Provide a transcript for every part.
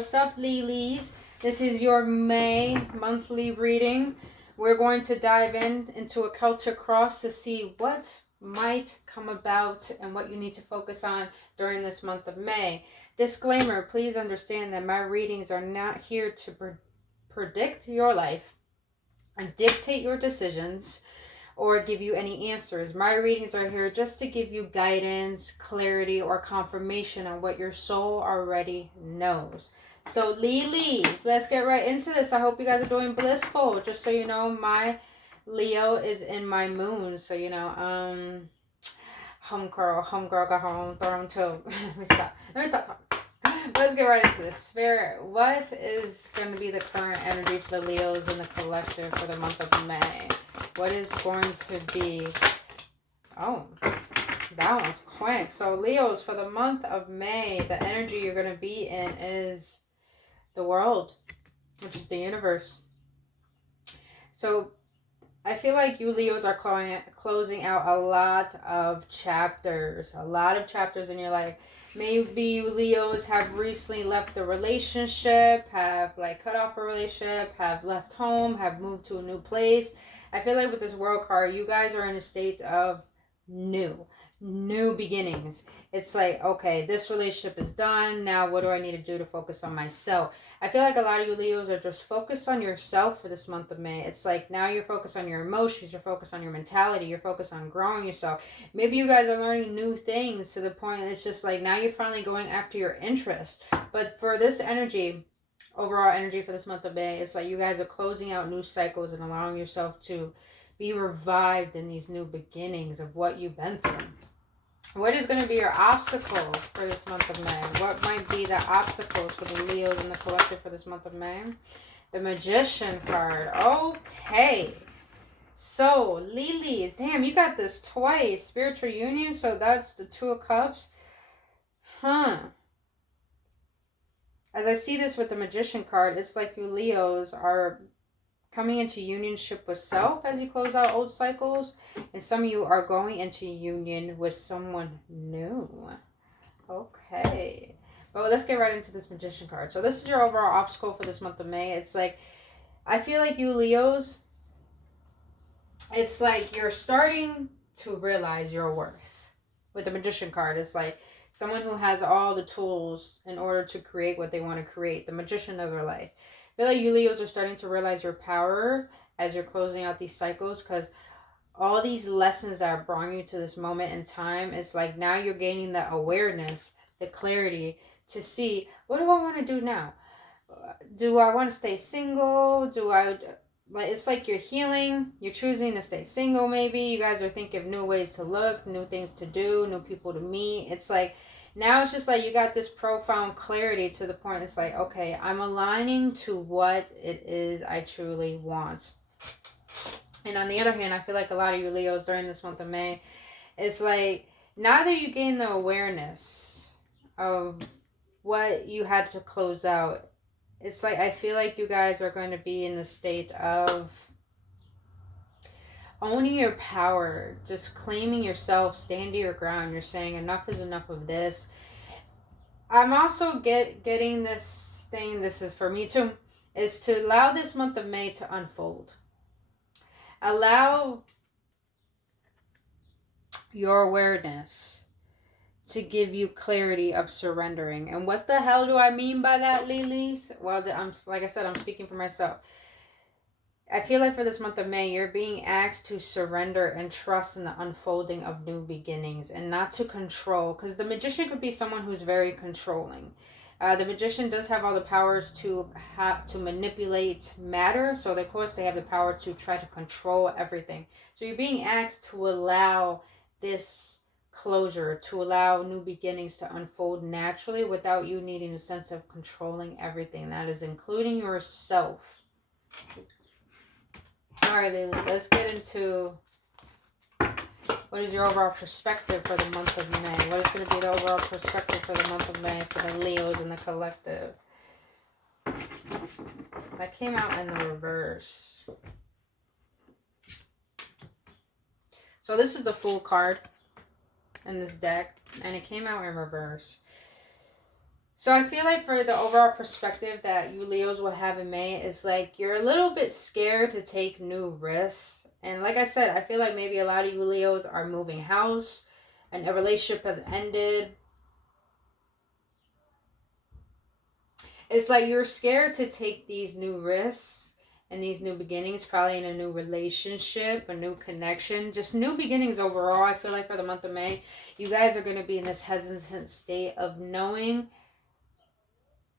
What's up, Lilies? This is your May monthly reading. We're going to dive into a Celtic cross to see what might come about and what you need to focus on during this month of May. Disclaimer, please understand that my readings are not here to predict your life and dictate your decisions or give you any answers. My readings are here just to give you guidance, clarity, or confirmation on what your soul already knows. So, Lilies, let's get right into this. I hope you guys are doing blissful. Just so you know, my Leo is in my moon. So, homegirl got her own throne too. Let me stop talking. Let's get right into this. Spirit, what is going to be the current energy for the Leos in the collective for the month of May? What is going to be... Oh, that was quick. So Leos, for the month of May, the energy you're going to be in is the world, which is the universe. So I feel like you Leos are closing out a lot of chapters in your life. Maybe you Leos have recently left a relationship, have like cut off a relationship, have left home, have moved to a new place. I feel like with this world card, you guys are in a state of new beginnings. It's like, okay, this relationship is done. Now what do I need to do to focus on myself? I feel like a lot of you Leos are just focused on yourself for this month of May. It's like now you're focused on your emotions, you're focused on your mentality, you're focused on growing yourself. Maybe you guys are learning new things to the point it's just like now you're finally going after your interests. But for this energy, overall energy for this month of May, it's like you guys are closing out new cycles and allowing yourself to be revived in these new beginnings of what you've been through. What is going to be your obstacle for this month of May? What might be the obstacles for the Leos in the collective for this month of May? The Magician card. Okay. So, Lilies. Damn, you got this twice. Spiritual union. So that's the Two of Cups. As I see this with the Magician card, it's like you Leos are coming into unionship with self as you close out old cycles, and some of you are going into union with someone new. Okay, but let's get right into this Magician card. So this is your overall obstacle for this month of May. It's like, I feel like you Leos, it's like you're starting to realize your worth. With the Magician card, it's like someone who has all the tools in order to create what they want to create, the magician of their life. I feel like you Leos are starting to realize your power as you're closing out these cycles, because all these lessons that are brought you to this moment in time, it's like now you're gaining the awareness, the clarity to see, what do I want to do now? Do I want to stay single? It's like you're healing, you're choosing to stay single. Maybe you guys are thinking of new ways to look, new things to do, new people to meet. It's like now it's just like you got this profound clarity to the point it's like, okay, I'm aligning to what it is I truly want. And on the other hand, I feel like a lot of you Leos during this month of May, it's like now that you gain the awareness of what you had to close out, it's like I feel like you guys are going to be in the state of owning your power, just claiming yourself, stand to your ground. You're saying enough is enough of this. I'm also getting this thing, this is for me too, is to allow this month of May to unfold. Allow your awareness to give you clarity of surrendering. And what the hell do I mean by that, Lilies? Well, like I said, I'm speaking for myself. I feel like for this month of May, you're being asked to surrender and trust in the unfolding of new beginnings and not to control. Because the Magician could be someone who's very controlling. The Magician does have all the powers to manipulate matter. So, of course, they have the power to try to control everything. So you're being asked to allow this closure, to allow new beginnings to unfold naturally without you needing a sense of controlling everything. That is including yourself. Alright, Lily, let's get into what is your overall perspective for the month of May. What is going to be the overall perspective for the month of May for the Leos in the collective? That came out in the reverse. So this is the Fool card in this deck, and it came out in reverse. So I feel like for the overall perspective that you Leos will have in May is like you're a little bit scared to take new risks. And like I said, I feel like maybe a lot of you Leos are moving house and a relationship has ended. It's like you're scared to take these new risks and these new beginnings, probably in a new relationship, a new connection, just new beginnings overall. I feel like for the month of May, you guys are going to be in this hesitant state of knowing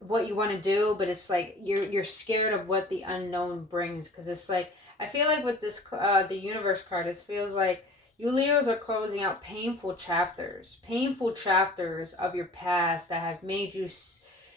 what you want to do, but it's like you're scared of what the unknown brings, because it's like I feel like with this the universe card, it feels like you Leos are closing out painful chapters of your past that have made you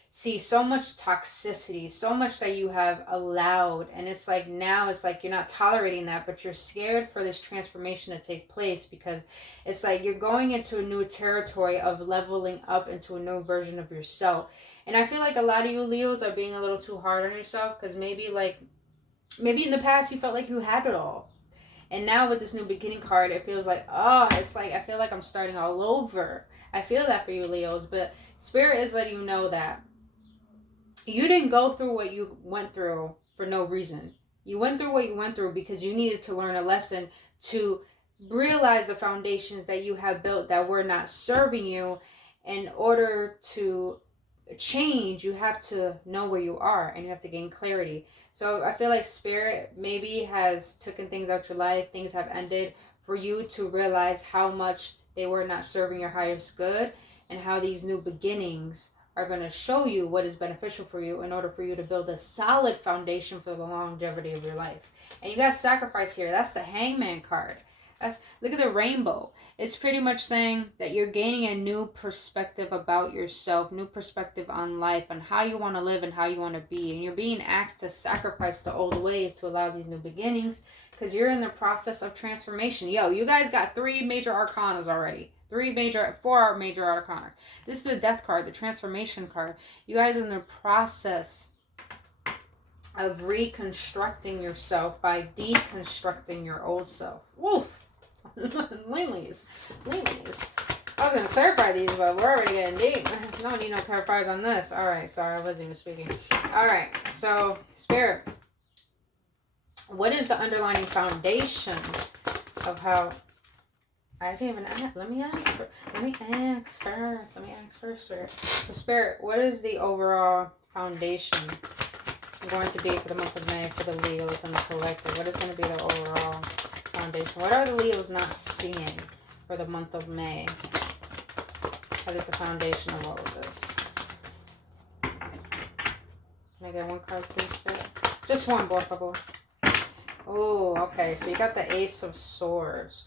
see so much toxicity, so much that you have allowed, and it's like now it's like you're not tolerating that, but you're scared for this transformation to take place, because it's like you're going into a new territory of leveling up into a new version of yourself. And I feel like a lot of you Leos are being a little too hard on yourself, because maybe in the past you felt like you had it all. And now with this new beginning card, it feels like, oh, it's like I feel like I'm starting all over. I feel that for you Leos, but Spirit is letting you know that you didn't go through what you went through for no reason. You went through what you went through because you needed to learn a lesson to realize the foundations that you have built that were not serving you. In order to change, you have to know where you are and you have to gain clarity. So I feel like Spirit maybe has taken things out your life, things have ended for you to realize how much they were not serving your highest good, and how these new beginnings are going to show you what is beneficial for you in order for you to build a solid foundation for the longevity of your life. And you got sacrifice here. That's the Hangman card. Look at the rainbow. It's pretty much saying that you're gaining a new perspective about yourself, new perspective on life, on how you want to live and how you want to be. And you're being asked to sacrifice the old ways to allow these new beginnings, because you're in the process of transformation. Yo, you guys got 3 major arcanas already. 4 major arcanas. This is the death card, the transformation card. You guys are in the process of reconstructing yourself by deconstructing your old self. Woof. Lilies. I was going to clarify these, but we're already getting deep. No need no clarifiers on this. Alright, sorry, I wasn't even speaking. Alright, so, Spirit. What is the underlying foundation of how... I didn't even ask. Let me ask first, Spirit. So, Spirit, what is the overall foundation going to be for the month of May for the Leos and the collective? What is going to be the overall foundation? What are the Leos not seeing for the month of May? What is the foundation of all of this? Can I get one card, please, Spirit? Just one, por favor. Oh, okay. So you got the Ace of Swords.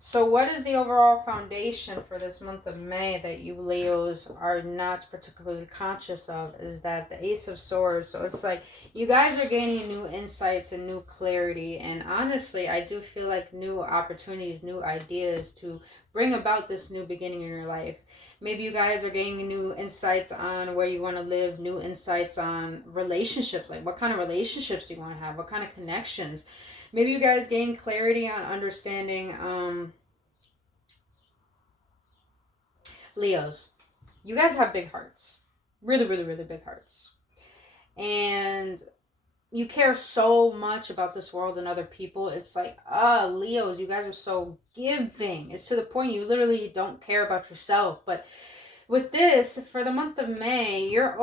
So what is the overall foundation for this month of May that you Leos are not particularly conscious of? Is that the Ace of Swords. So it's like you guys are gaining new insights and new clarity. And honestly, I do feel like new opportunities, new ideas to bring about this new beginning in your life. Maybe you guys are gaining new insights on where you want to live, new insights on relationships. Like what kind of relationships do you want to have? What kind of connections? Maybe you guys gain clarity on understanding Leos. You guys have big hearts. Really, really, really big hearts. And you care so much about this world and other people. It's like, Leos, you guys are so giving. It's to the point you literally don't care about yourself. But with this, for the month of May, your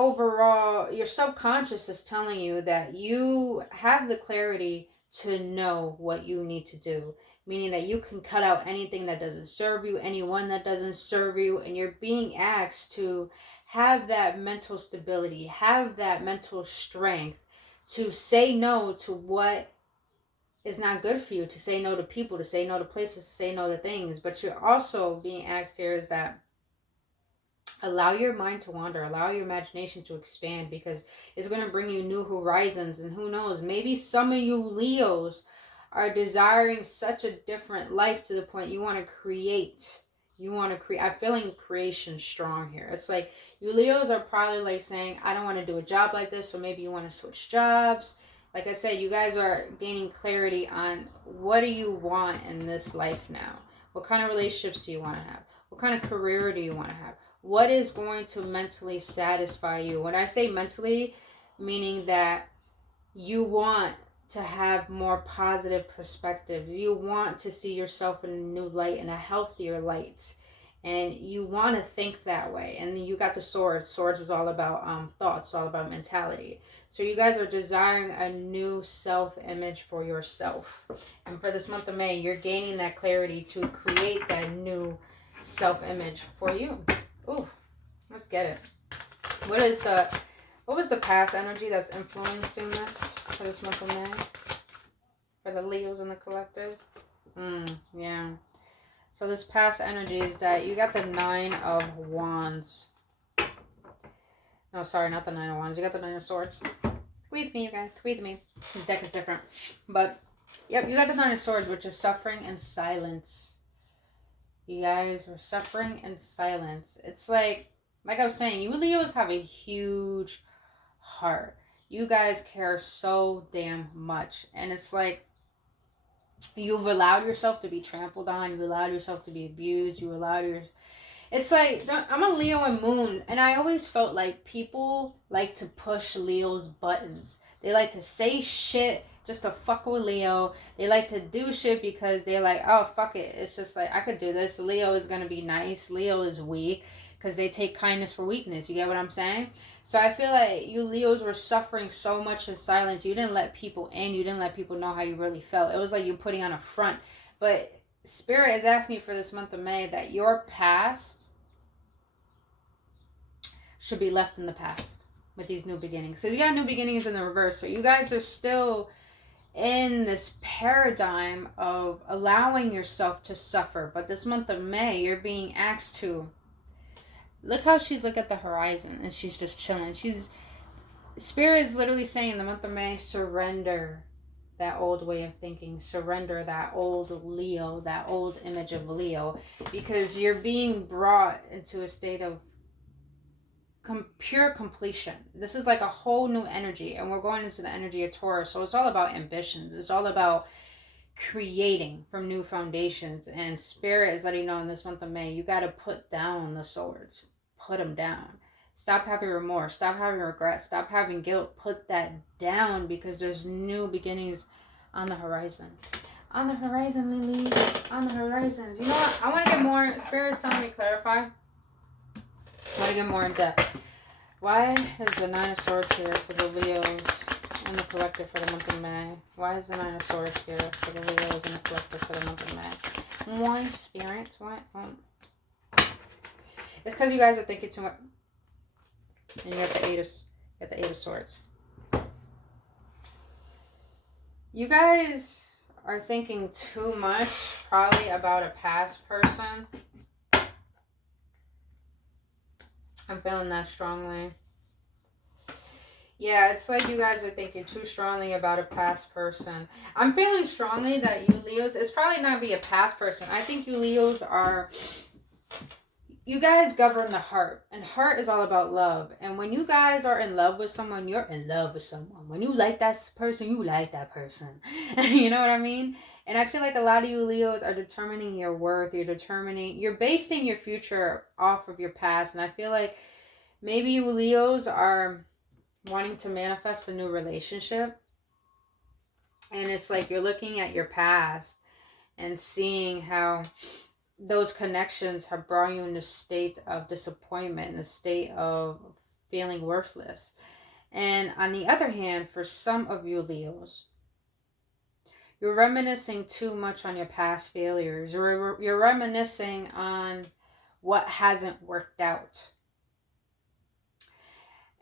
subconscious is telling you that you have the clarity to know what you need to do, meaning that you can cut out anything that doesn't serve you, anyone that doesn't serve you, and you're being asked to have that mental stability, have that mental strength to say no to what is not good for you, to say no to people, to say no to places, to say no to things. But you're also being asked here is that allow your mind to wander, allow your imagination to expand, because it's going to bring you new horizons. And who knows, maybe some of you Leos are desiring such a different life to the point you want to create. I'm feeling creation strong here. It's like you Leos are probably like saying, I don't want to do a job like this, or maybe you want to switch jobs. Like I said, you guys are gaining clarity on what do you want in this life now? What kind of relationships do you want to have? What kind of career do you want to have? What is going to mentally satisfy you? When I say mentally, meaning that you want to have more positive perspectives. You want to see yourself in a new light, in a healthier light. And you want to think that way. And you got the swords. Swords is all about thoughts, all about mentality. So you guys are desiring a new self-image for yourself. And for this month of May, you're gaining that clarity to create that new self-image for you. Ooh, let's get it. What was the past energy that's influencing this for this month of May? For the Leos in the collective? Yeah. So this past energy is that you got the 9 of Wands. No, sorry, not the 9 of Wands. You got the 9 of Swords. Squeeze me, you guys. Squeeze me. This deck is different. But, yep, you got the 9 of Swords, which is suffering and silence. You guys are suffering in silence. It's like I was saying, you Leos have a huge heart. You guys care so damn much. And it's like you've allowed yourself to be trampled on. You allowed yourself to be abused. You allowed your... It's like, I'm a Leo and Moon, and I always felt like people like to push Leo's buttons. They like to say shit just to fuck with Leo. They like to do shit because they're like, oh, fuck it. It's just like, I could do this. Leo is going to be nice. Leo is weak. Because they take kindness for weakness. You get what I'm saying? So I feel like you Leos were suffering so much in silence. You didn't let people in. You didn't let people know how you really felt. It was like you putting on a front. But Spirit is asking you for this month of May that your past should be left in the past with these new beginnings. So you got new beginnings in the reverse. So you guys are still in this paradigm of allowing yourself to suffer. But this month of May, you're being asked to... Look how she's looking at the horizon and she's just chilling. Spirit is literally saying in the month of May, surrender that old way of thinking. Surrender that old Leo, that old image of Leo. Because you're being brought into a state of pure completion. This is like a whole new energy. And we're going into the energy of Taurus. So it's all about ambition. It's all about creating from new foundations. And Spirit is letting you know in this month of May, you got to put down the swords. Put them down. Stop having remorse. Stop having regret. Stop having guilt. Put that down because there's new beginnings on the horizon. On the horizon, Lily. On the horizons. You know what? I want to get more... Spirit's telling me clarify. I want to get more in depth. Why is the 9 of Swords here for the Leos in the collective for the month of May? Why is the 9 of Swords here for the Leos in the collective for the month of May? Why, Spirit? What? It's because you guys are thinking too much. And you have the 8 of Swords. You guys are thinking too much, probably about a past person. I'm feeling that strongly. Yeah, it's like you guys are thinking too strongly about a past person. I'm feeling strongly that you Leos, it's probably not be a past person. I think you Leos are... You guys govern the heart, and heart is all about love. And when you guys are in love with someone, you're in love with someone. When you like that person, you like that person. You know what I mean? And I feel like a lot of you Leos are determining your worth. You're basing your future off of your past. And I feel like maybe you Leos are wanting to manifest a new relationship. And it's like you're looking at your past and seeing how those connections have brought you in a state of disappointment, in a state of feeling worthless. And on the other hand, for some of you Leos, you're reminiscing too much on your past failures. You're reminiscing on what hasn't worked out.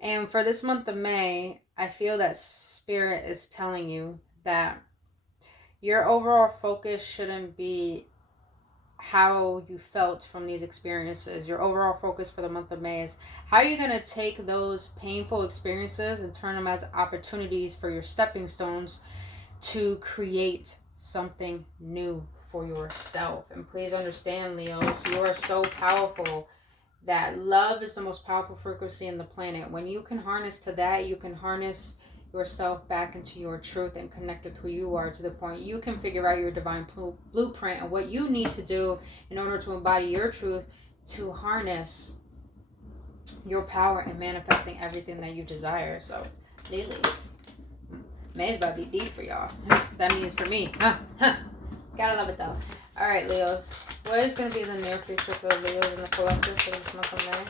And for this month of May, I feel that Spirit is telling you that your overall focus shouldn't be how you felt from these experiences. Your overall focus for the month of May is how you're going to take those painful experiences and turn them as opportunities for your stepping stones to create something new for yourself. And please understand, Leos, you are so powerful that love is the most powerful frequency in the planet. When you can harness to that, you can harness yourself back into your truth and connect with who you are, to the point you can figure out your divine blueprint and what you need to do in order to embody your truth to harness your power in manifesting everything that you desire. So, Lilies, May's about to be deep for y'all. That means for me. Gotta love it though. All right, Leos. What is going to be the near future for the Leos in the collective for this month of May?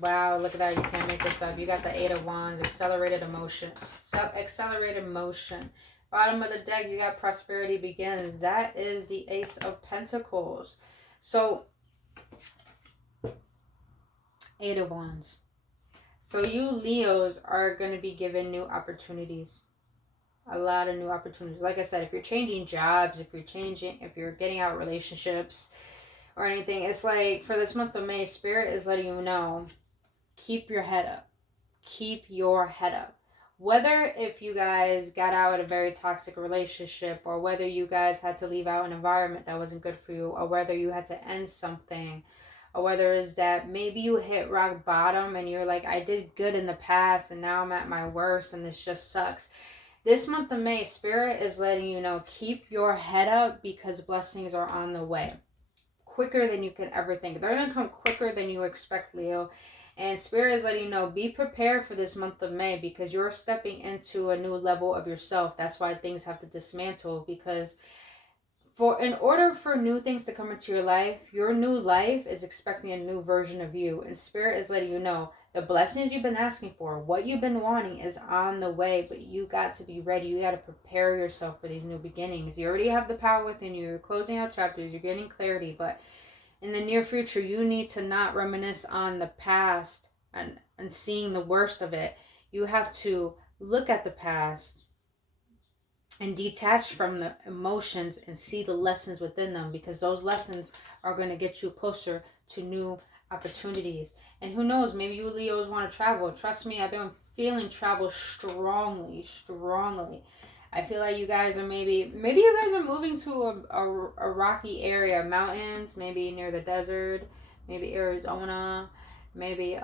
Wow, look at that. You can't make this up. You got the Eight of Wands, accelerated emotion. Accelerated motion. Bottom of the deck, you got prosperity begins. That is the Ace of Pentacles. So, Eight of Wands. So you Leos are going to be given new opportunities. A lot of new opportunities. Like I said, if you're changing jobs, if you're getting out relationships or anything, it's like for this month of May, Spirit is letting you know, keep your head up. Keep your head up. Whether if you guys got out of a very toxic relationship, or whether you guys had to leave out an environment that wasn't good for you, or whether you had to end something, or whether it's that maybe you hit rock bottom and you're like, I did good in the past and now I'm at my worst and this just sucks. This month of May, Spirit is letting you know, keep your head up because blessings are on the way. Quicker than you can ever think. They're going to come quicker than you expect, Leo. And Spirit is letting you know, be prepared for this month of May because you're stepping into a new level of yourself. That's why things have to dismantle, because in order for new things to come into your life, your new life is expecting a new version of you. And Spirit is letting you know, the blessings you've been asking for, what you've been wanting is on the way, but you got to be ready. You got to prepare yourself for these new beginnings. You already have the power within you. You're closing out chapters. You're getting clarity, but in the near future, you need to not reminisce on the past and seeing the worst of it. You have to look at the past and detach from the emotions and see the lessons within them, because those lessons are going to get you closer to new opportunities. And who knows, maybe you Leos want to travel. Trust me, I've been feeling travel strongly. I feel like you guys are maybe you guys are moving to a rocky area, mountains, maybe near the desert, maybe Arizona, maybe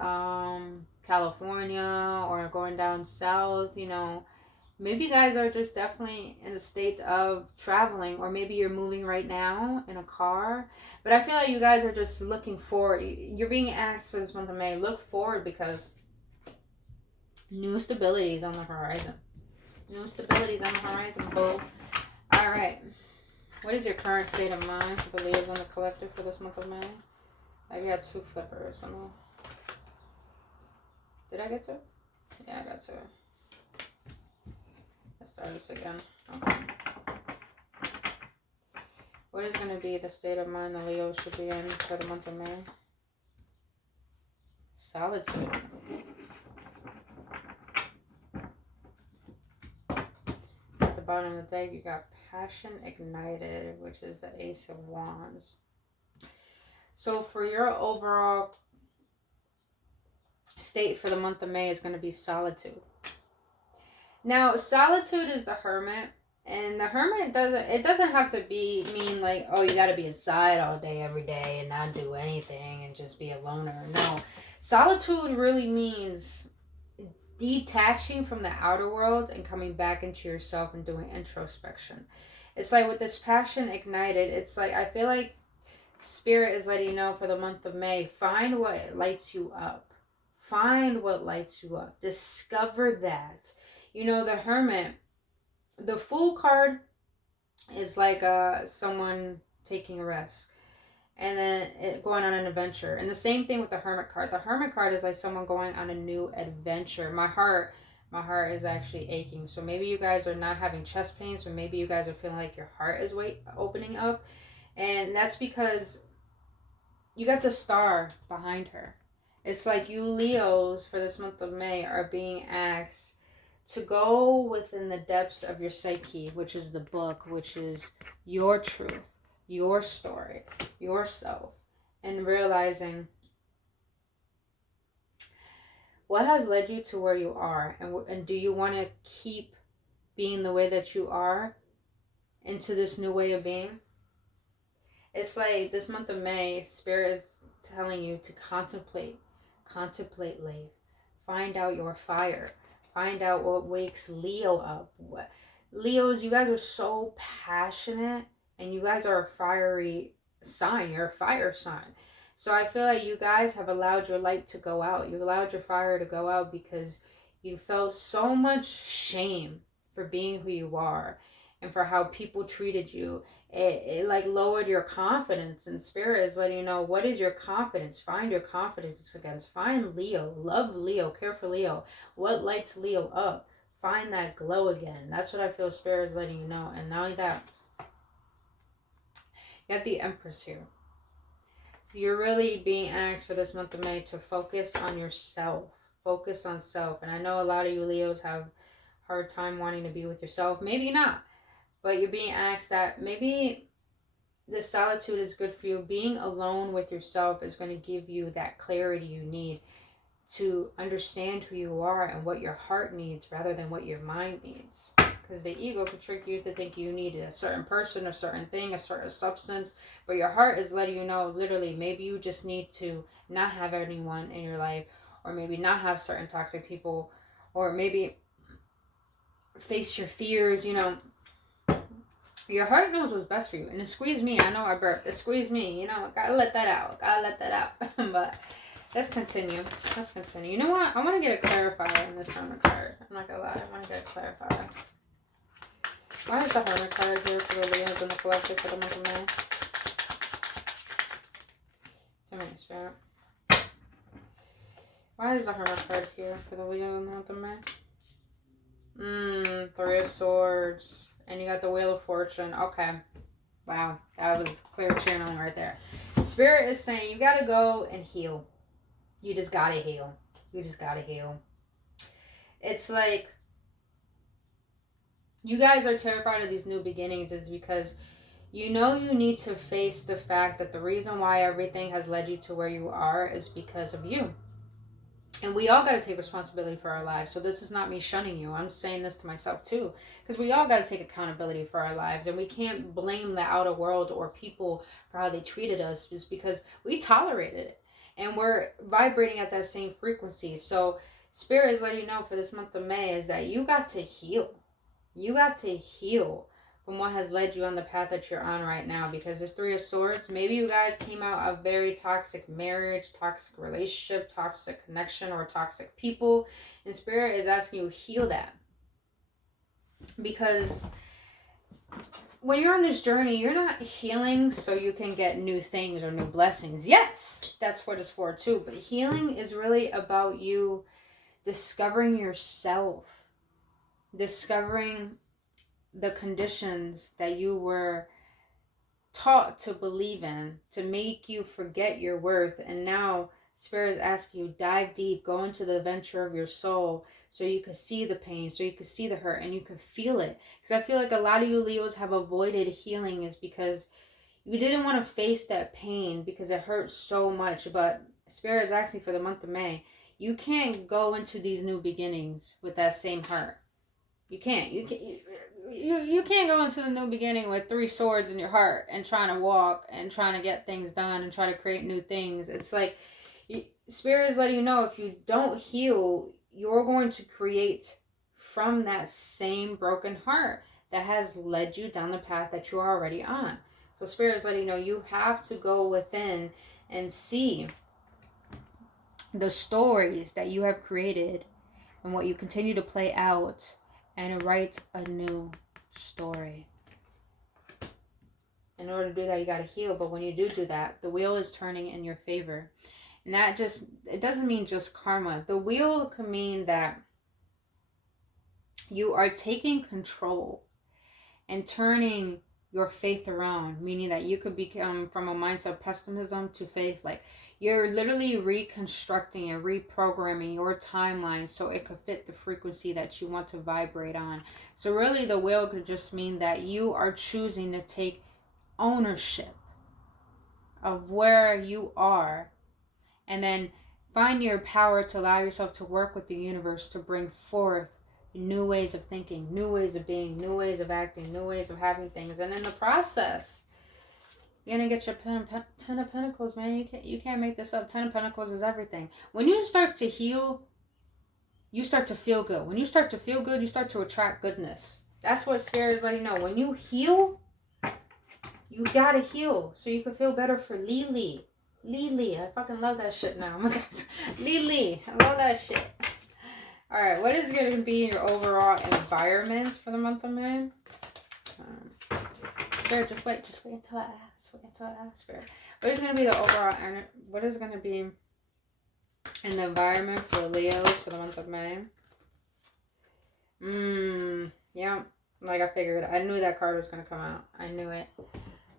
California, or going down south, you know. Maybe you guys are just definitely in a state of traveling, or maybe you're moving right now in a car. But I feel like you guys are just looking forward. You're being asked for this month of May, look forward, because new stability is on the horizon. New stability is on the horizon, boo. All right. What is your current state of mind for the Leos on the collective for this month of May? I got two flippers. Did I get two? Yeah, I got two. Let's start this again. Okay. What is going to be the state of mind the Leo should be in for the month of May? Solitude. At the bottom of the deck, you got passion ignited, which is the Ace of Wands. So for your overall state for the month of May is going to be solitude. Now, solitude is the Hermit, and the Hermit doesn't have to mean like, oh, you got to be inside all day, every day, and not do anything and just be a loner. No, solitude really means detaching from the outer world and coming back into yourself and doing introspection. It's like with this passion ignited, it's like, I feel like Spirit is letting you know for the month of May, find what lights you up. Find what lights you up. Discover that. You know, the Hermit, the Fool card is like someone taking a risk and then going on an adventure. And the same thing with the Hermit card. The Hermit card is like someone going on a new adventure. My heart is actually aching. So maybe you guys are not having chest pains, but maybe you guys are feeling like your heart is opening up. And that's because you got the star behind her. It's like you Leos for this month of May are being asked to go within the depths of your psyche, which is the book, which is your truth, your story, yourself, and realizing what has led you to where you are, and do you want to keep being the way that you are into this new way of being? It's like this month of May, Spirit is telling you to contemplate life, find out your fire. Find out what wakes Leo up. Leos, you guys are so passionate, and you guys are a fiery sign. You're a fire sign. So I feel like you guys have allowed your light to go out. You allowed your fire to go out because you felt so much shame for being who you are and for how people treated you. It like lowered your confidence, and spirit is letting you know, what is your confidence? Find your confidence again. Find Leo. Love Leo. Care for Leo. What lights Leo up? Find that glow again. That's what I feel spirit is letting you know. And not only that, you got the Empress here. You're really being asked for this month of May to focus on yourself. Focus on self. And I know a lot of you Leos have a hard time wanting to be with yourself. Maybe not. But you're being asked that maybe this solitude is good for you. Being alone with yourself is going to give you that clarity you need to understand who you are and what your heart needs rather than what your mind needs. Because the ego could trick you to think you need a certain person, a certain thing, a certain substance. But your heart is letting you know, literally, maybe you just need to not have anyone in your life, or maybe not have certain toxic people, or maybe face your fears, you know. Your heart knows what's best for you. And it squeezed me. I know I burped. It squeezed me. You know, gotta let that out. Gotta let that out. But let's continue. Let's continue. You know what? I want to get a clarifier in this Hermit card. I'm not gonna lie. I want to get a clarifier. Why is the Hermit card here for the Leos and the collective for the month of May? Too many, Spirit. Why is the Hermit card here for the Leo in the month of May? Three of Swords. And you got the Wheel of Fortune. Okay. Wow. That was clear channeling right there. Spirit is saying you got to go and heal. You just got to heal. You just got to heal. It's like you guys are terrified of these new beginnings is because you know you need to face the fact that the reason why everything has led you to where you are is because of you. And we all got to take responsibility for our lives. So this is not me shunning you. I'm saying this to myself too. Because we all got to take accountability for our lives. And we can't blame the outer world or people for how they treated us just because we tolerated it. And we're vibrating at that same frequency. So Spirit is letting you know for this month of May is that you got to heal. You got to heal from what has led you on the path that you're on right now. Because there's Three of Swords. Maybe you guys came out of very toxic marriage, toxic relationship, toxic connection, or toxic people. And Spirit is asking you to heal that. Because when you're on this journey, you're not healing so you can get new things or new blessings. Yes, that's what it's for too. But healing is really about you discovering yourself. Discovering the conditions that you were taught to believe in to make you forget your worth. And now Spirit is asking you, dive deep, go into the adventure of your soul so you can see the pain, so you can see the hurt, and you can feel it. Because I feel like a lot of you Leos have avoided healing is because you didn't want to face that pain because it hurts so much. But Spirit is asking for the month of May, you can't go into these new beginnings with that same heart. You can't. You can't go into the new beginning with three swords in your heart and trying to walk and trying to get things done and try to create new things. It's like Spirit is letting you know if you don't heal, you're going to create from that same broken heart that has led you down the path that you're already on. So Spirit is letting you know you have to go within and see the stories that you have created and what you continue to play out and write a new story. In order to do that, you got to heal. But when you do that, the wheel is turning in your favor. And that just, it doesn't mean just karma. The wheel can mean that you are taking control and turning your faith around, meaning that you could become from a mindset of pessimism to faith. Like you're literally reconstructing and reprogramming your timeline so it could fit the frequency that you want to vibrate on. So really the wheel could just mean that you are choosing to take ownership of where you are and then find your power to allow yourself to work with the universe to bring forth new ways of thinking, new ways of being, new ways of acting, new ways of having things. And in the process, you're going to get your Ten of Pentacles, man. You can't make this up. Ten of Pentacles is everything. When you start to heal, you start to feel good. When you start to feel good, you start to attract goodness. That's what Spirit is letting you know. When you heal, you got to heal so you can feel better for Lily. Lily. I fucking love that shit now. Oh my god. Lily. I love that shit. Alright, what is going to be your overall environment for the month of May? Spirit, just wait until I ask. Spirit. What is going to be the overall, what is going to be in the environment for Leos for the month of May? Yeah, like I figured. I knew that card was going to come out. I knew it.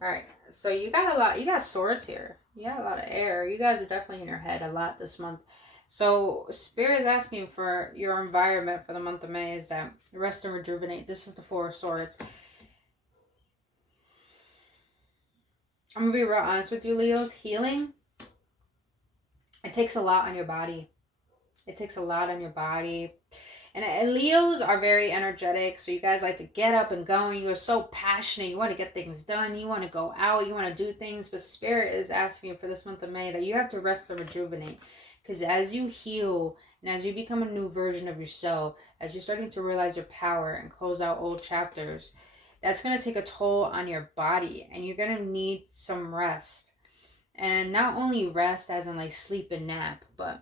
Alright, so you got swords here. You got a lot of air. You guys are definitely in your head a lot this month. So Spirit is asking for your environment for the month of May is that rest and rejuvenate. This is the Four of Swords. I'm going to be real honest with you, Leos. Healing, it takes a lot on your body. It takes a lot on your body. And Leos are very energetic, so you guys like to get up and go. And you are so passionate. You want to get things done. You want to go out. You want to do things. But Spirit is asking for this month of May that you have to rest and rejuvenate. Because as you heal and as you become a new version of yourself, as you're starting to realize your power and close out old chapters, that's going to take a toll on your body. And you're going to need some rest. And not only rest as in like sleep and nap, but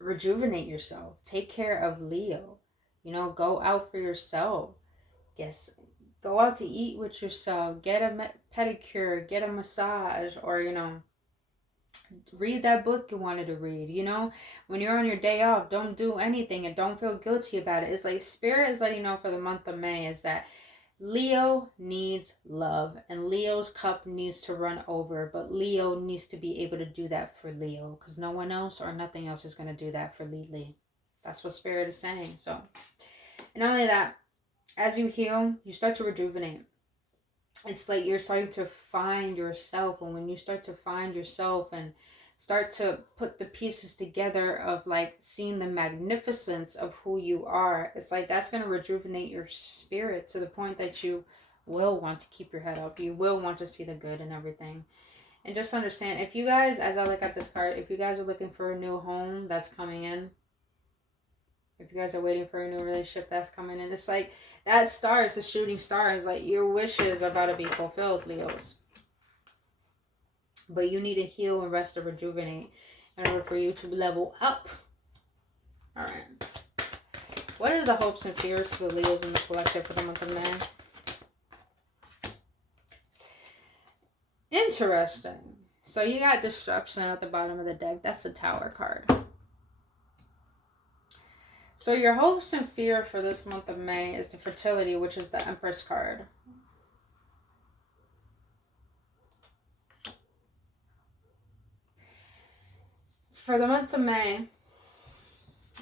rejuvenate yourself. Take care of Leo. You know, go out for yourself. Go out to eat with yourself. Get a pedicure. Get a massage. Or, you know, read that book you wanted to read. You know, when you're on your day off, don't do anything and don't feel guilty about it. It's like Spirit is letting you know for the month of May is that Leo needs love and Leo's cup needs to run over, but Leo needs to be able to do that for Leo because no one else or nothing else is going to do that for Lily. That's what Spirit is saying. So, and not only that, as you heal, you start to rejuvenate. It's like you're starting to find yourself, and when you start to find yourself and start to put the pieces together of like seeing the magnificence of who you are, it's like that's going to rejuvenate your spirit to the point that you will want to keep your head up. You will want to see the good in everything. And just understand, if you guys, as I look at this card, if you guys are looking for a new home that's coming in, if you guys are waiting for a new relationship that's coming in, it's like that star is the shooting star. Is like your wishes are about to be fulfilled, Leos. But you need to heal and rest and rejuvenate in order for you to level up. All right. What are the hopes and fears for the Leos in the collective for the month of May? Interesting. So you got destruction at the bottom of the deck. That's the Tower card. So your hopes and fear for this month of May is the Fertility, which is the Empress card. For the month of May,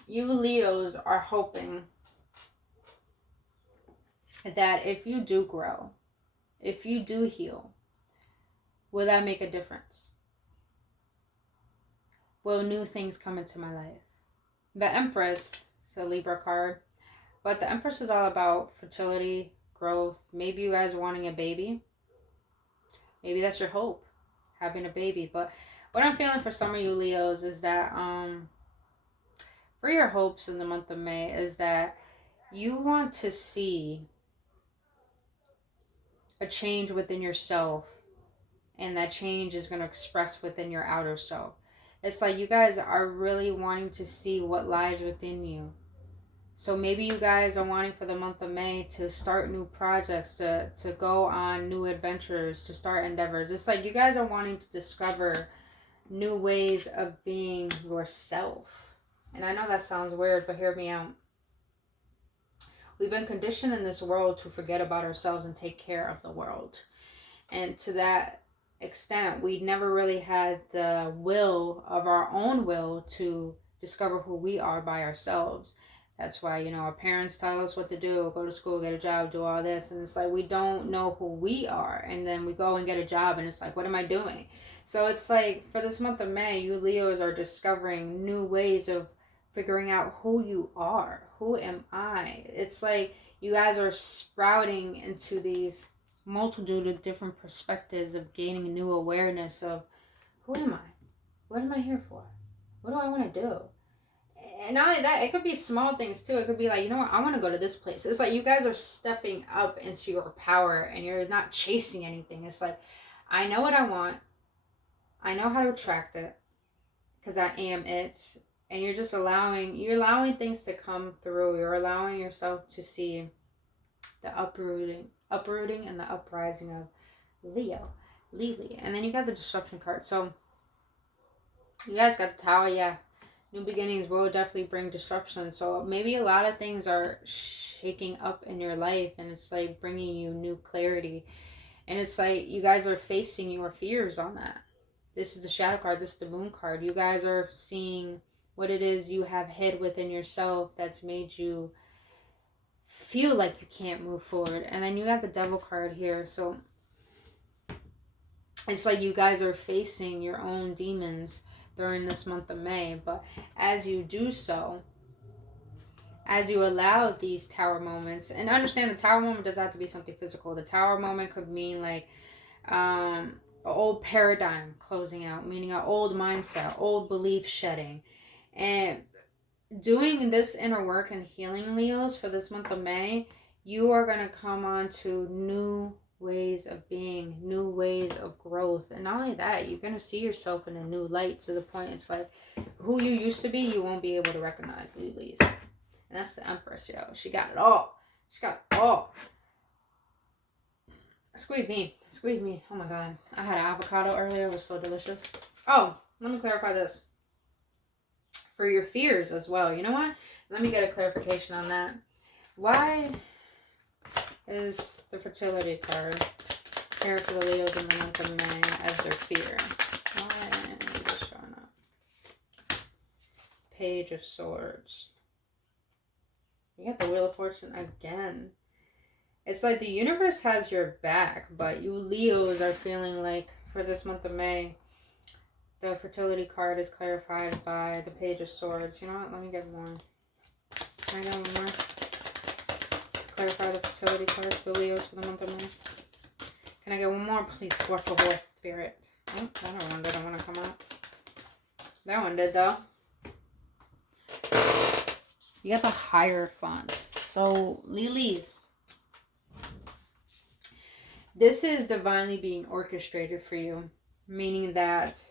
you Leos are hoping that if you do grow, if you do heal, will that make a difference? Will new things come into my life? The Empress is a Libra card, but the Empress is all about fertility, growth. Maybe you guys are wanting a baby. Maybe that's your hope, having a baby. But what I'm feeling for some of you Leos is that for your hopes in the month of May is that you want to see a change within yourself, and that change is going to express within your outer self. It's like you guys are really wanting to see what lies within you. So maybe you guys are wanting for the month of May to start new projects, to go on new adventures, to start endeavors. It's like you guys are wanting to discover new ways of being yourself. And I know that sounds weird, but hear me out. We've been conditioned in this world to forget about ourselves and take care of the world. And to that extent, we never really had the will of our own will to discover who we are by ourselves. That's why, you know, our parents tell us what to do, go to school, get a job, do all this. And it's like we don't know who we are. And then we go and get a job and it's like, what am I doing? So it's like for this month of May, you Leos are discovering new ways of figuring out who you are. Who am I? It's like you guys are sprouting into these multitude of different perspectives of gaining new awareness of who am I? What am I here for? What do I want to do? And not only that, it could be small things too. It could be like, you know what, I want to go to this place. It's like you guys are stepping up into your power and you're not chasing anything. It's like, I know what I want. I know how to attract it because I am it. And you're just allowing things to come through. You're allowing yourself to see the uprooting and the uprising of Leo, Lily. And then you got the disruption card. So you guys got the Tower, yeah. New beginnings will definitely bring disruption. So maybe a lot of things are shaking up in your life, and it's like bringing you new clarity. And it's like you guys are facing your fears on that. This is the shadow card. This is the moon card. You guys are seeing what it is you have hid within yourself that's made you feel like you can't move forward. And then you got the devil card here. So it's like you guys are facing your own demons during this month of May. But as you do so, as you allow these tower moments, and understand the tower moment doesn't have to be something physical. The tower moment could mean like an old paradigm closing out, meaning an old mindset, old belief shedding. And doing this inner work and healing, Leos, for this month of May, you are going to come on to new ways of being, new ways of growth. And not only that, you're going to see yourself in a new light, to the point it's like who you used to be, you won't be able to recognize, Lilies. And that's the Empress, yo. She got it all. She got it all. Squeeze me. Oh my god. I had an avocado earlier. It was so delicious. Oh, let me clarify this. For your fears as well. You know what? Let me get a clarification on that. Why is the fertility card here for the Leos in the month of May as their fear? Why is it showing up? Page of Swords. You got the Wheel of Fortune again. It's like the universe has your back, but you Leos are feeling like for this month of May, the fertility card is clarified by the Page of Swords. You know what? Let me get more. Can I get one more? Clarify the fertility card for Leos for the month of May. Can I get one more? Please, por favor, Spirit. Oh, that one didn't want to come out. That one did, though. You got the Hierophant. So, Lilies, this is divinely being orchestrated for you, meaning that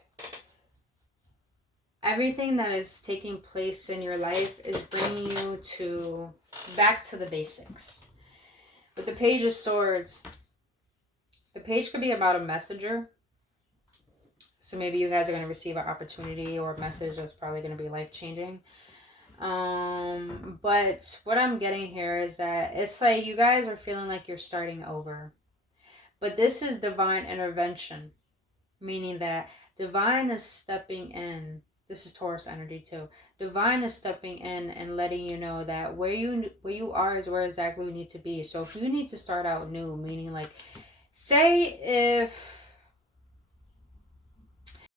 everything that is taking place in your life is bringing you back to the basics. With the Page of Swords, the page could be about a messenger. So maybe you guys are going to receive an opportunity or a message that's probably going to be life-changing. But what I'm getting here is that it's like you guys are feeling like you're starting over. But this is divine intervention, meaning that divine is stepping in. This is Taurus energy too. Divine is stepping in and letting you know that where you are is where exactly you need to be. So if you need to start out new, meaning like, say if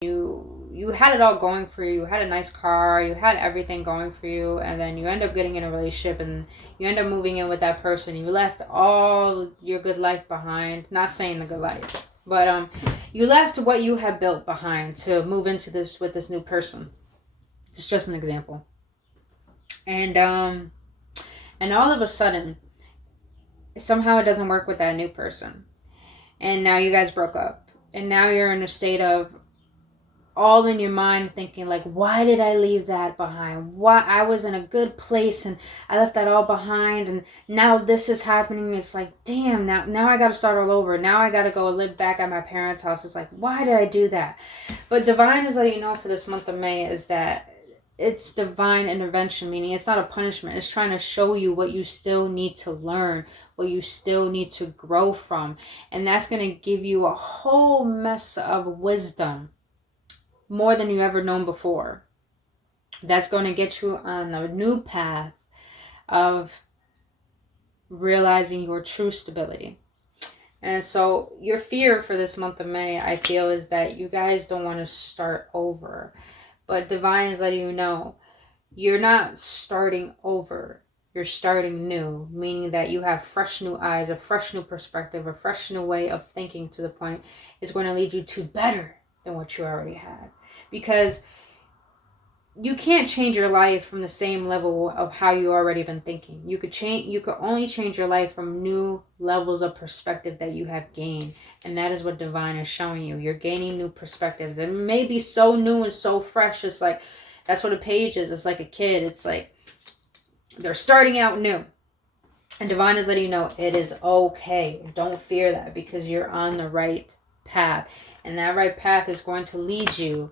you had it all going for you had a nice car, you had everything going for you, and then you end up getting in a relationship and you end up moving in with that person. You left all your good life behind. Not saying the good life, but you left what you had built behind to move into this with this new person. It's just an example. And all of a sudden, somehow it doesn't work with that new person. And now you guys broke up. And now you're in a state of all in your mind thinking like, why did I leave that behind? Why I was in a good place and I left that all behind, and now this is happening. It's like, damn, now I got to start all over. Now I got to go live back at my parents' house. It's like, why did I do that? But divine is letting you know for this month of May is that it's divine intervention, meaning it's not a punishment. It's trying to show you what you still need to learn, what you still need to grow from. And that's going to give you a whole mess of wisdom, more than you ever known before. That's going to get you on a new path of realizing your true stability. And so your fear for this month of May, I feel, is that you guys don't want to start over. But divine is letting you know you're not starting over. You're starting new, meaning that you have fresh new eyes, a fresh new perspective, a fresh new way of thinking, to the point it's going to lead you to better than what you already had. Because you can't change your life from the same level of how you already been thinking. You could only change your life from new levels of perspective that you have gained. And that is what divine is showing you. You're gaining new perspectives. It may be so new and so fresh. It's like, that's what a page is. It's like a kid. It's like they're starting out new. And divine is letting you know it is okay. Don't fear that, because you're on the right path. And that right path is going to lead you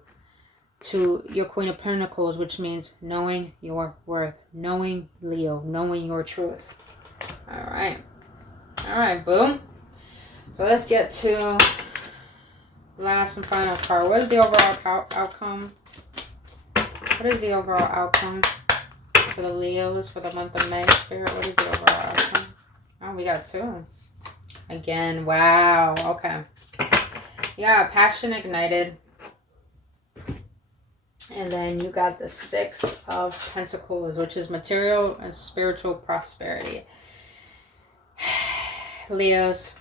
to your Queen of Pentacles, which means knowing your worth, knowing Leo, knowing your truth. All right, boom. So let's get to last and final card. What is the overall outcome? What is the overall outcome for the Leos for the month of May? Spirit, what is the overall outcome? Oh, we got 2 again. Wow. Okay. Yeah, passion ignited. And then you got the 6 of Pentacles, which is material and spiritual prosperity. Leos,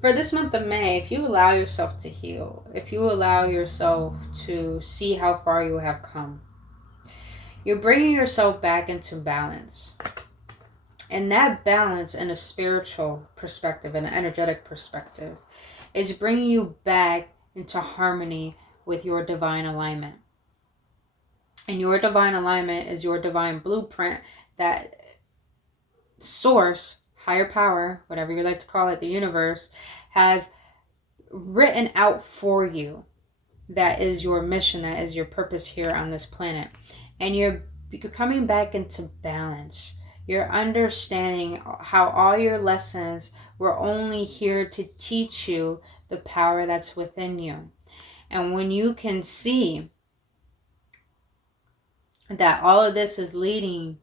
for this month of May, if you allow yourself to heal, if you allow yourself to see how far you have come, you're bringing yourself back into balance. And that balance in a spiritual perspective, an energetic perspective, is bringing you back into harmony with your divine alignment. And your divine alignment is your divine blueprint that source, higher power, whatever you like to call it, the universe, has written out for you. That is your mission. That is your purpose here on this planet. And you're coming back into balance. You're understanding how all your lessons were only here to teach you the power that's within you. And when you can see that all of this is leading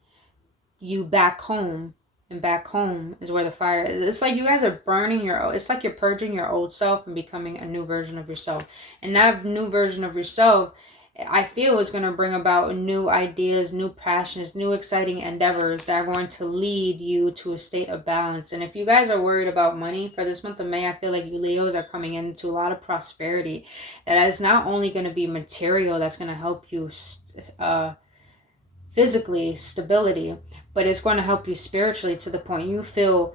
you back home, and back home is where the fire is. It's like you guys are burning it's like you're purging your old self and becoming a new version of yourself. And that new version of yourself, I feel, is going to bring about new ideas, new passions, new exciting endeavors that are going to lead you to a state of balance. And if you guys are worried about money for this month of May, I feel like you Leos are coming into a lot of prosperity. That is not only going to be material, that's going to help you physically, stability, but it's going to help you spiritually to the point you feel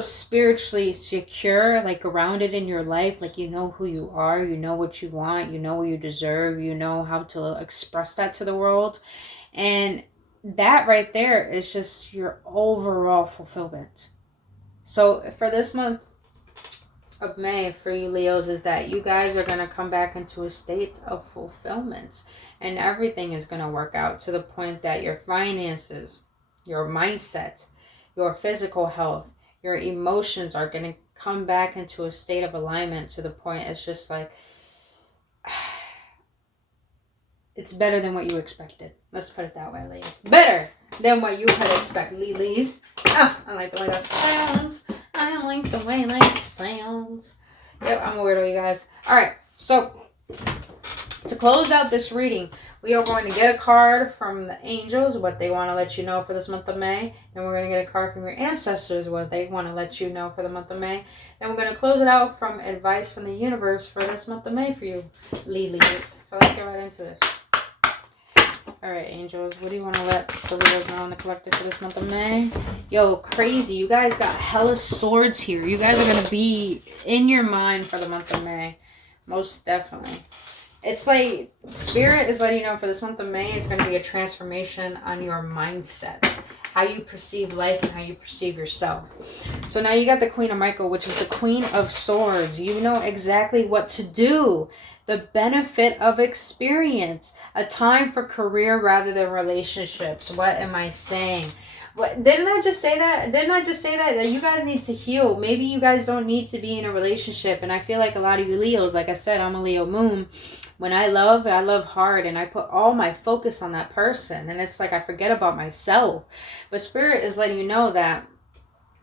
spiritually secure, like grounded in your life, like you know who you are, you know what you want, you know what you deserve, you know how to express that to the world. And that right there is just your overall fulfillment. So for this month of May for you Leos is that you guys are going to come back into a state of fulfillment, and everything is going to work out to the point that your finances, your mindset, your physical health, your emotions are going to come back into a state of alignment to the point it's just like it's better than what you expected. Let's put it that way, ladies. Better than what you had expected, ladies. I like the way that sounds. I like the way that sounds. Yep, I'm a weirdo, you guys. Alright, so to close out this reading, we are going to get a card from the angels, what they want to let you know for this month of May. Then we're going to get a card from your ancestors, what they want to let you know for the month of May. Then we're going to close it out from advice from the universe for this month of May for you, Leos. So let's get right into this. Alright, angels, what do you want to let the Leos know in the collective for this month of May? Yo, crazy. You guys got hella swords here. You guys are going to be in your mind for the month of May. Most definitely. It's like Spirit is letting you know for this month of May, it's going to be a transformation on your mindset. How you perceive life and how you perceive yourself. So now you got the Queen of Michael, which is the Queen of Swords. You know exactly what to do. The benefit of experience. A time for career rather than relationships. What am I saying? What, didn't I just say that? That you guys need to heal. Maybe you guys don't need to be in a relationship. And I feel like a lot of you Leos, like I said, I'm a Leo moon. When I love hard, and I put all my focus on that person. And it's like I forget about myself. But Spirit is letting you know that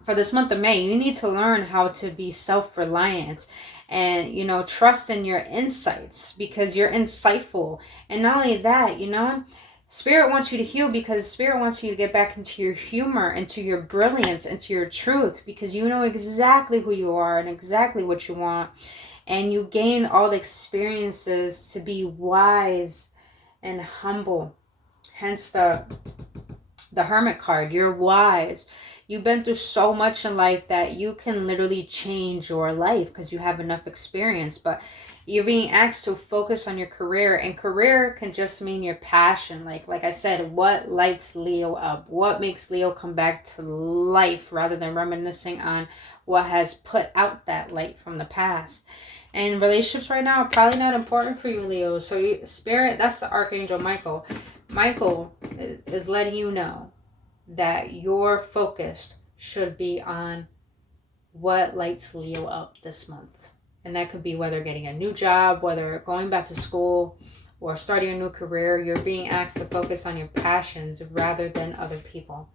for this month of May, you need to learn how to be self-reliant. And, you know, trust in your insights because you're insightful. And not only that, you know, Spirit wants you to heal because Spirit wants you to get back into your humor, into your brilliance, into your truth, because you know exactly who you are and exactly what you want. And you gain all the experiences to be wise and humble. Hence the Hermit card. You're wise. You've been through so much in life that you can literally change your life because you have enough experience. But you're being asked to focus on your career, and career can just mean your passion. Like I said, what lights Leo up? What makes Leo come back to life rather than reminiscing on what has put out that light from the past? And relationships right now are probably not important for you, Leo. So Spirit, that's the Archangel Michael. Michael is letting you know that your focus should be on what lights Leo up this month. And that could be whether getting a new job, whether going back to school, or starting a new career. You're being asked to focus on your passions rather than other people.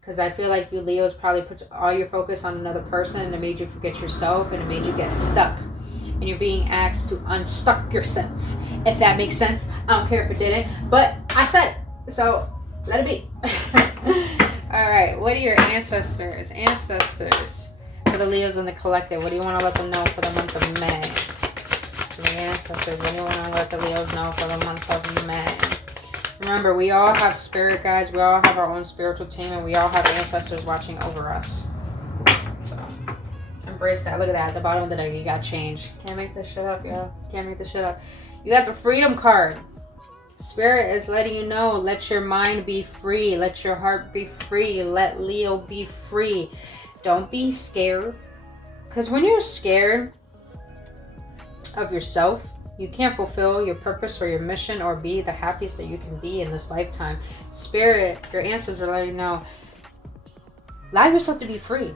Because I feel like you Leos probably put all your focus on another person, and it made you forget yourself, and it made you get stuck. And you're being asked to unstuck yourself, if that makes sense. I don't care if it didn't, but I said it, so let it be. All right, what are your ancestors for the Leos in the collective? What do you want to let them know for the month of May? The ancestors, what do you want to let the Leos know for the month of May? Remember, we all have spirit guides, we all have our own spiritual team, and we all have ancestors watching over us. Embrace that. Look at that. At the bottom of the deck, you got change. Can't make this shit up, yo. Can't make this shit up. You got the freedom card. Spirit is letting you know, let your mind be free. Let your heart be free. Let Leo be free. Don't be scared. Because when you're scared of yourself, you can't fulfill your purpose or your mission or be the happiest that you can be in this lifetime. Spirit, your answers are letting you know, allow yourself to be free.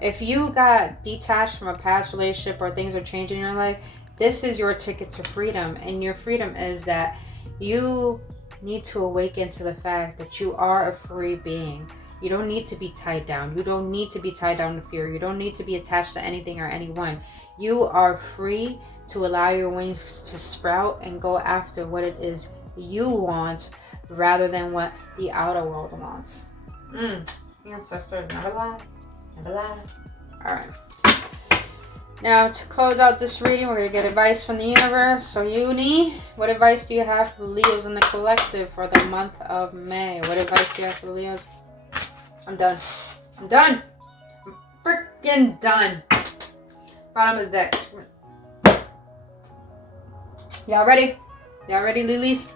If you got detached from a past relationship or things are changing in your life, this is your ticket to freedom. And your freedom is that you need to awaken to the fact that you are a free being. You don't need to be tied down. You don't need to be tied down to fear. You don't need to be attached to anything or anyone. You are free to allow your wings to sprout and go after what it is you want rather than what the outer world wants. Ancestors, never lie. Never lie. Alright. Now, to close out this reading, we're going to get advice from the universe. So, Uni, what advice do you have for the Leos in the collective for the month of May? What advice do you have for the Leos? I'm done. I'm done. I'm freaking done. Bottom of the deck. Y'all ready? Y'all ready, Lilies?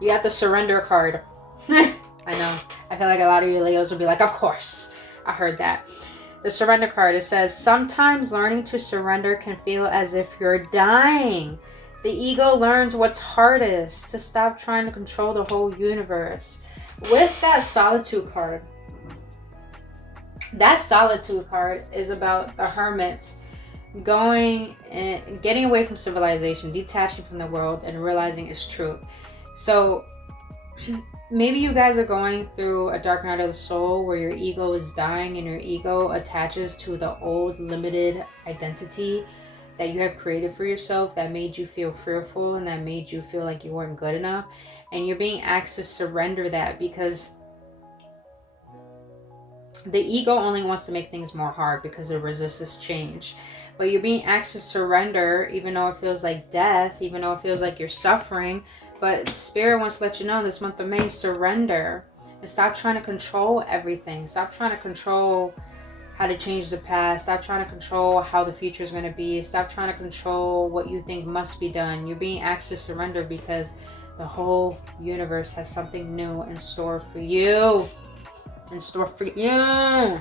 You got the surrender card. I know. I feel like a lot of you Leos will be like, of course. I heard that. The surrender card, it says, sometimes learning to surrender can feel as if you're dying. The ego learns what's hardest, to stop trying to control the whole universe. With that solitude card, that solitude card is about the hermit going and getting away from civilization, detaching from the world, and realizing its truth. So maybe you guys are going through a dark night of the soul where your ego is dying and your ego attaches to the old limited identity that you have created for yourself that made you feel fearful and that made you feel like you weren't good enough. And you're being asked to surrender that because the ego only wants to make things more hard because it resists change. But you're being asked to surrender even though it feels like death, even though it feels like you're suffering. But Spirit wants to let you know this month of May, surrender and stop trying to control everything. Stop trying to control how to change the past. Stop trying to control how the future is going to be. Stop trying to control what you think must be done. You're being asked to surrender because the whole universe has something new in store for you. In store for you.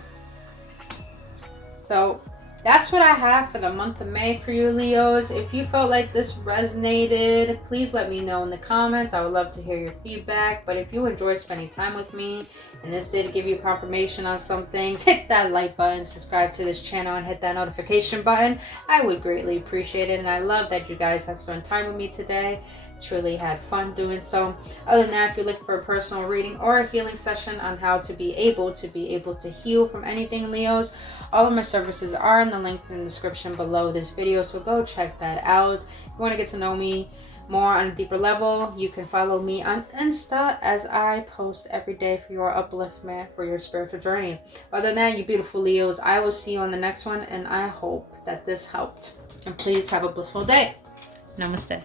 So that's what I have for the month of May for you Leos. If you felt like this resonated, please let me know in the comments. I would love to hear your feedback. But if you enjoyed spending time with me and this did give you confirmation on some things, hit that like button, subscribe to this channel, and hit that notification button. I would greatly appreciate it. And I love that you guys have spent time with me today. Truly had fun doing so. Other than that, if you're looking for a personal reading or a healing session on how to be able to heal from anything, Leos, all of my services are in the link in the description below this video, so go check that out. If you want to get to know me more on a deeper level, you can follow me on Insta as I post every day for your upliftment, for your spiritual journey. Other than that, you beautiful Leos, I will see you on the next one, and I hope that this helped. And please have a blissful day. Namaste.